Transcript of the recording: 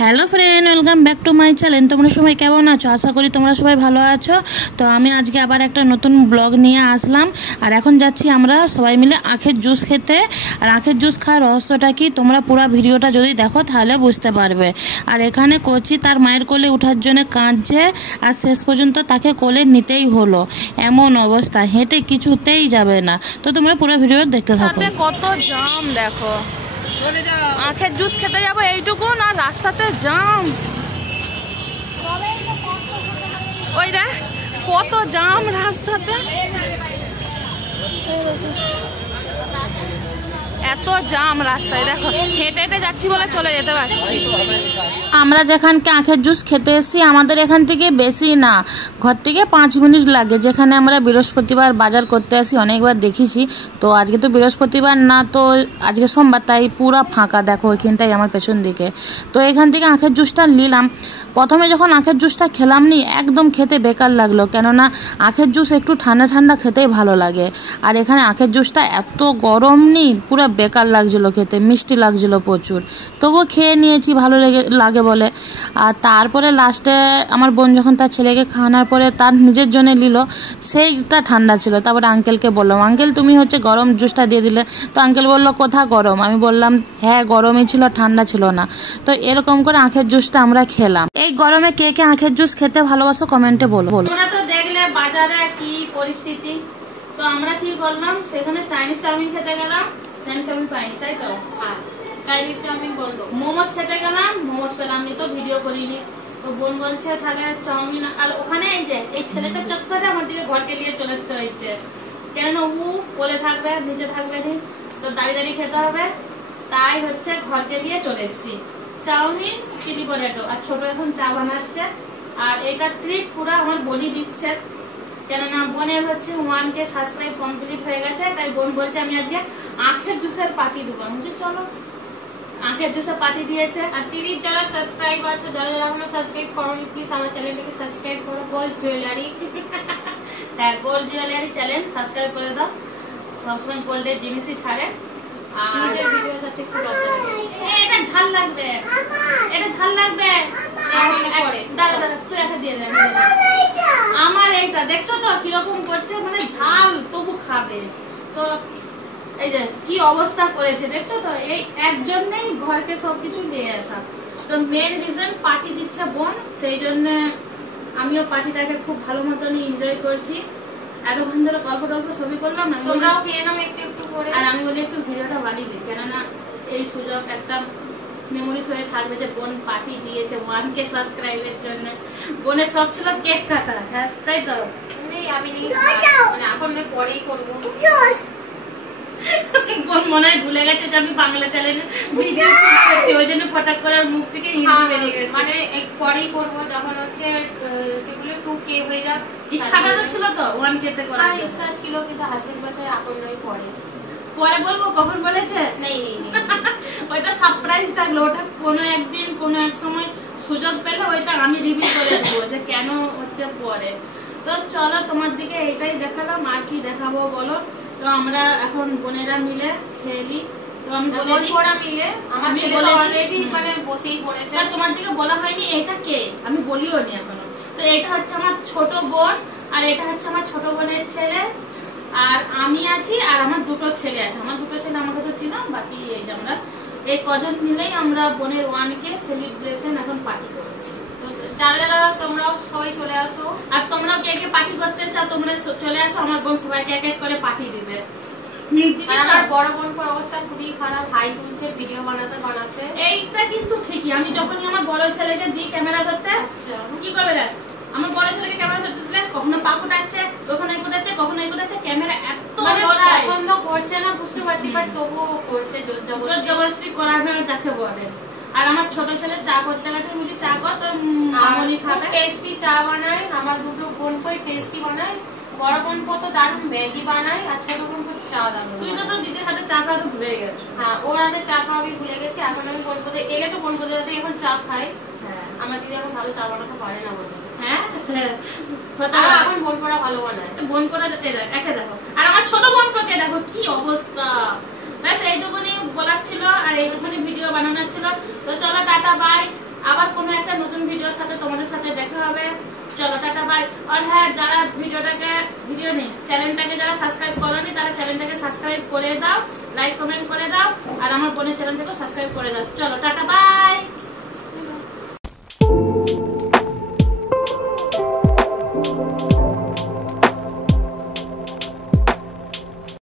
Hello friend, welcome back to my channel. তোমরা সবাই কেমন আছো? আশা করি তোমরা সবাই ভালো আছো। তো আমি আজকে আবার একটা নতুন ব্লগ নিয়ে আসলাম। আর এখন যাচ্ছি আমরা সবাই মিলে আখের জুস খেতে। আর আখের জুস খাওয়ার রহস্যটা কি তোমরা পুরো ভিডিওটা যদি দেখো তাহলে বুঝতে পারবে। আর এখানে কচি তার মায়ের কোলে ওঠার জন্য কাঁদছে, আর শেষ পর্যন্ত তাকে কোলে নিতেই হলো। এমন অবস্থা, হেঁটে কিছুতেই যাবে না। তো তোমরা পুরো ভিডিও দেখতে থাকো। কত জাম দেখো, আখের জুস খেতে যাবো এইটুকু না, রাস্তাতে জাম। ওই দেখ কত জাম রাস্তাতে, এত জাম রাস্তায়। দেখো হেঁটে হেঁটে যাচ্ছি বলে চলে যেতে পারছি। আমরা যেখানকে আখের জুস খেতে এসেছি, আমাদের এখান থেকে বেশি না, ঘর থেকে 5 মিনিট লাগে। যেখানে আমরা বৃহস্পতিবার বাজার করতে আসি, অনেকবার দেখেছি। তো আজকে তো বৃহস্পতিবার না, তো আজকে সোমবার, তাই পুরো ফাঁকা। দেখো ওইখানটাই আমার পেছন দিকে। তো এখান থেকে আখের জুসটা নিলাম। প্রথমে যখন আখের জুসটা খেলাম নি, একদম খেতে বেকার লাগলো, কেননা আখের জুস একটু ঠান্ডা ঠান্ডা খেতেই ভালো লাগে। আর এখানে আখের জুসটা এত গরম নি, পুরো বেকার লাগছিল খেতে, মিষ্টি লাগছিল প্রচুর। তবুও খেয়ে নিয়েছি, ভালো লাগে বলে। আর তারপরে লাস্টে আমার বোন যখন তার ছেলেকে খাওয়ানোর পরে তার নিজের জন্য নিল, সেইটা ঠান্ডা ছিল। তারপরে আঙ্কেলকে বললাম, আঙ্কেল তুমি হচ্ছে গরম জুসটা দিয়ে দিলে। তো আঙ্কেল বললো কোথা গরম? আমি বললাম হ্যাঁ গরমই ছিল, ঠান্ডা ছিল না। তো এরকম করে আখের জুসটা আমরা খেলাম। এই গরমে কে কে আখের জুস খেতে ভালোবাসো কমেন্টে বলো। তোমরা তো দেখলে বাজারে কি পরিস্থিতি। তো আমরা কি করলাম, সেখানে চাইনিজ চাউমিন খেতে গেলাম, চাইনিজ চাউমিন পাইনি, তাই তো? হ্যাঁ, চাইনিজ চাউমিন বন্ধ। মোমোস খেতে গেলাম, মোমোস পেলাম নি, তো ভিডিও করিনি। তো বোন বলছে তাহলে চাউমিন। আর ওখানে এই যে এই ছেলেটা চক্করে আমার দিকে ঘরকে নিয়ে চলে আসতে হয়েছে, কেন ও বলে থাকবে নিচে থাকবে নি, তো দাঁড়িয়ে দাঁড়িয়ে খেতে হবে। তাই হচ্ছে ঘরকে নিয়ে চলে এসেছি। চাউমিন, চিলি পটেটো, আর ছোট এখন চা বানাচ্ছে। আর এটা ট্রিট পুরো আমার বোনই দিচ্ছে, কেননা বোনের হচ্ছে 1K সাবস্ক্রাইব কমপ্লিট হয়ে গেছে। তাই বোন বলছে আমি আজকে আখের জুসের পার্টি দেবো। আমি বলছি চলো, আখের জুসের পার্টি দিয়েছে। আর 30 যারা সাবস্ক্রাইব আছে, যারা যারা এখনো সাবস্ক্রাইব করোনি, প্লিজ আমার চ্যানেলটাকে সাবস্ক্রাইব করো। গোল্ড জুয়েলারি, হ্যাঁ গোল্ড জুয়েলারি চ্যানেল সাবস্ক্রাইব করে দাও। সবসময় গোল্ডের জিনিসই ছাড়ে। আর নিজের ভিডিও সাথে খুব লজ্জা লাগে। এটা ঝাল লাগবে, এটা ঝাল লাগবে। দাঁড়া দাঁড়া, তুই একা দিয়ে দে। আমার এইটা দেখছো তো কিরকম করছে, মানে ঝাল তবু খাবে। তো এই যে কি অবস্থা করেছে দেখছো তো, এই একজনেই ঘরকে সবকিছু নিয়ে আসা। তো মেন রিজন পার্টি দিচ্ছে বোন, সেই জন্য আমিও পার্টিটাকে খুব ভালো মতনই এনজয় করছি। এতক্ষণ ধরে গল্প টল্প ছবি করলাম, তোমরাও খেয়ে নাও একটু একটু করে। আর আমি বলি একটু ভিডিওটা বানিয়ে দিই, কেননা এই সুযোগ একটা মেমোরিজ হয়ে থাকবে যে বোন পার্টি দিয়েছে 1K সাবস্ক্রাইবের জন্য। বোনের সব ছিল কেক কাটা, হ্যাঁ তাই তো? আমি মানে এখন পরেই করবো। বোন মনে হয় ভুলে গেছে যে আমি বাংলা চ্যানেলে ভিডিও করছি, ওই জন্য ফটাক করার মুখ থেকে হিন্দি বেরিয়ে গেছে। মানে পরেই করবো যখন হচ্ছে সেগুলো 2K হয়ে যাক। ইচ্ছাটা তো ছিল তো 1K তে করার ইচ্ছা ছিল, কিন্তু হাজবেন্ড বলছে এখন নয় পরে। পরে বলবো, কখন বলেছে? নেই ওইটা সারপ্রাইজ থাকলো, ওটা কোনো একদিন কোনো এক সময় সুযোগ পেলে ওইটা আমি রিভিল করে দেবো যে কেন হচ্ছে পরে। তো চলো তোমার দিকে এইটাই দেখালাম, আর কি দেখাবো বলো। তো আমরা এখন বোনেরা মিলে খেলি। তো আমি বোনেরা মিলে, আমার ছেলে তো অলরেডি মানে বসেই পড়েছে। তোমার দিকে বলা হয়নি এটা কে, আমি বলিও নি এখনো। তো এটা হচ্ছে আমার ছোট বোন, আর এটা হচ্ছে আমার ছোট বোনের ছেলে, আর আমি আছি, আর আমার দুটো ছেলে আছে। আমার দুটো ছেলে আমাকে তো চিনো, বাকি এই যে আমরা এই কজন মিলেই আমরা বোনের 1K সেলিব্রেশন এখন পার্টি করছি। যারা যারা তোমরাও সবাই চলে আসো, আর তোমরাও কে কে পার্টি করতে চাও তোমরা চলে আসো, আমার বোন সবাইকে এক এক করে পার্টি দিবে। আমার বড় বোনের অবস্থা খুবই খারাপ, হাই তুলছে ভিডিও বানাতে। এইটা কিন্তু ঠিকই, আমি যখনই আমার বড় ছেলেকে দিই ক্যামেরা ধরতে, কি করবে দেখ, আমার বড় ছেলেকে ক্যামেরা ধরতে দিলে কখনো পা কোটাচ্ছে, কখনো এই কোটাচ্ছে, কখনো এই কোটাচ্ছে, ক্যামেরা এত পছন্দ করছে না বুঝতে পারছি, বাট তবুও করছে, জোর জবরদস্তি করার যাকে বলে। আর আমার ছোট ছেলে চা করতে গেছে, বুঝি চা কর, তো মামনি খাবে। টেস্টি চা বানায়, আমার দুটো বোন কই টেস্টি বানায়। বড় বোন তো দারুণ ম্যাগি বানায়, আর ছোট বোন চা দারুণ। তুই তো তোর দিদির হাতে চা খাওয়া তো ভুলে গেছো। হ্যাঁ, ওর হাতে চা খাওয়া আমি ভুলে গেছি। এখন আমি বোন কোথায় এলে তো বোন কোথায় এখন চা খাই। হ্যাঁ, আমার দিদি এখন ভালো চা বানাতে পারে না বলে। হ্যাঁ, এখন বোন পড়া ভালো বানায়, বোন পড়া একে দেখো। আর আমার ছোট বোন কে দেখো কি অবস্থা, ব্যাস এইটুকুনি এইটুকুনি ভিডিও বানানোর ছিল। তো চলো টাটা বাই, আবার কোনো একটা নতুন ভিডিওর সাথে তোমাদের সাথে দেখা হবে। চলো টাটা বাই। আর হ্যাঁ, যারা চ্যানেলটাকে যারা সাবস্ক্রাইব করোনি তারা চ্যানেলটাকে সাবস্ক্রাইব করে দাও, লাইক কমেন্ট করে দাও, আর আমার বোনের চ্যানেলটাকেও সাবস্ক্রাইব করে দাও। চলো টাটা বাই।